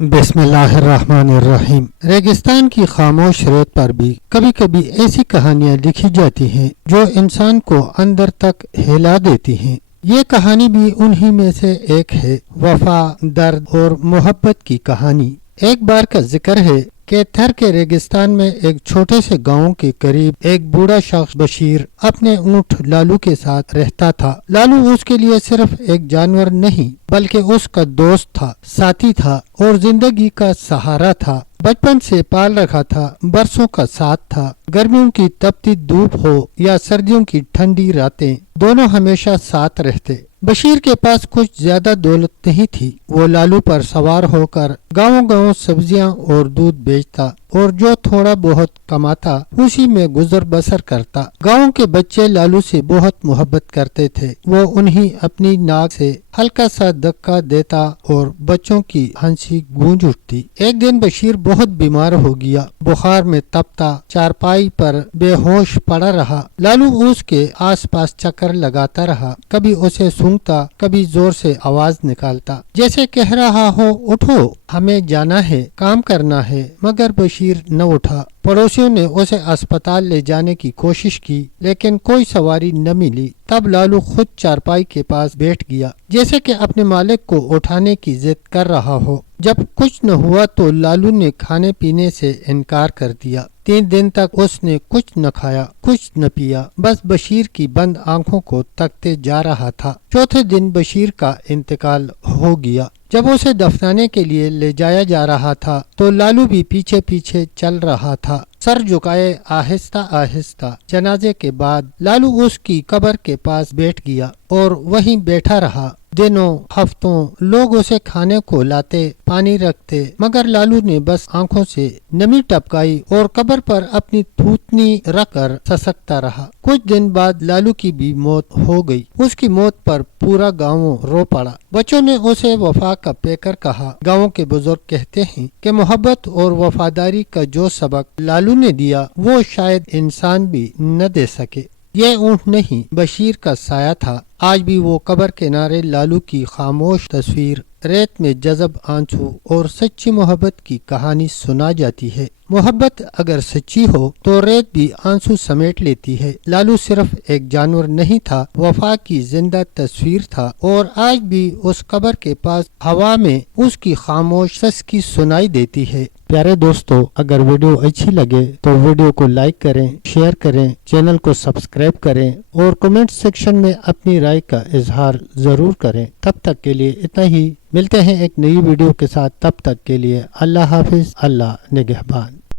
بسم اللہ الرحمن الرحیم۔ ریگستان کی خاموش ریت پر بھی کبھی کبھی ایسی کہانیاں لکھی جاتی ہیں جو انسان کو اندر تک ہلا دیتی ہیں۔ یہ کہانی بھی انہی میں سے ایک ہے، وفا، درد اور محبت کی کہانی۔ ایک بار کا ذکر ہے کہ تھر کے ریگستان میں ایک چھوٹے سے گاؤں کے قریب ایک بوڑھا شخص بشیر اپنے اونٹ لالو کے ساتھ رہتا تھا۔ لالو اس کے لیے صرف ایک جانور نہیں بلکہ اس کا دوست تھا، ساتھی تھا اور زندگی کا سہارا تھا۔ بچپن سے پال رکھا تھا، برسوں کا ساتھ تھا۔ گرمیوں کی تپتی دھوپ ہو یا سردیوں کی ٹھنڈی راتیں، دونوں ہمیشہ ساتھ رہتے۔ بشیر کے پاس کچھ زیادہ دولت نہیں تھی۔ وہ لالو پر سوار ہو کر گاؤں سبزیاں اور دودھ بیچتا اور جو تھوڑا بہت کماتا اسی میں گزر بسر کرتا۔ گاؤں کے بچے لالو سے بہت محبت کرتے تھے۔ وہ انہیں اپنی ناک سے ہلکا سا دھکا دیتا اور بچوں کی ہنسی گونج اٹھتی۔ ایک دن بشیر بہت بیمار ہو گیا، بخار میں تپتا چارپائی پر بے ہوش پڑا رہا۔ لالو اس کے آس پاس چکر لگاتا رہا، کبھی اسے سونگتا، کبھی زور سے آواز نکالتا جیسے کہہ رہا ہو اٹھو، ہمیں جانا ہے، کام کرنا ہے، مگر بشیر نہ اٹھا۔ پڑوسیوں نے اسے اسپتال لے جانے کی کوشش کی لیکن کوئی سواری نہ ملی۔ تب لالو خود چارپائی کے پاس بیٹھ گیا جیسے کہ اپنے مالک کو اٹھانے کی ضد کر رہا ہو۔ جب کچھ نہ ہوا تو لالو نے کھانے پینے سے انکار کر دیا۔ 3 دن تک اس نے کچھ نہ کھایا، کچھ نہ پیا، بس بشیر کی بند آنکھوں کو تکتے جا رہا تھا۔ چوتھے دن بشیر کا انتقال ہو گیا۔ جب اسے دفنانے کے لیے لے جایا جا رہا تھا تو لالو بھی پیچھے پیچھے چل رہا تھا، سر جھکائے آہستہ آہستہ۔ جنازے کے بعد لالو اس کی قبر کے پاس بیٹھ گیا اور وہیں بیٹھا رہا۔ دنوں، ہفتوں لوگ اسے کھانے کو لاتے، پانی رکھتے، مگر لالو نے بس آنکھوں سے نمی ٹپکائی اور قبر پر اپنی تھوتنی رکھ کر سسکتا رہا۔ کچھ دن بعد لالو کی بھی موت ہو گئی۔ اس کی موت پر پورا گاؤں رو پڑا۔ بچوں نے اسے وفا کا پیکر کہا۔ گاؤں کے بزرگ کہتے ہیں کہ محبت اور وفاداری کا جو سبق لالو نے دیا وہ شاید انسان بھی نہ دے سکے۔ یہ اونٹ نہیں، بشیر کا سایہ تھا۔ آج بھی وہ قبر کنارے لالو کی خاموش تصویر، ریت میں جذب آنسو اور سچی محبت کی کہانی سنا جاتی ہے۔ محبت اگر سچی ہو تو ریت بھی آنسو سمیٹ لیتی ہے۔ لالو صرف ایک جانور نہیں تھا، وفا کی زندہ تصویر تھا، اور آج بھی اس قبر کے پاس ہوا میں اس کی خاموش سسکی سنائی دیتی ہے۔ پیارے دوستو، اگر ویڈیو اچھی لگے تو ویڈیو کو لائک کریں، شیئر کریں، چینل کو سبسکرائب کریں اور کمنٹ سیکشن میں اپنی رائے کا اظہار ضرور کریں۔ تب تک کے لیے اتنا ہی، ملتے ہیں ایک نئی ویڈیو کے ساتھ۔ تب تک کے لیے اللہ حافظ، اللہ نگہبان۔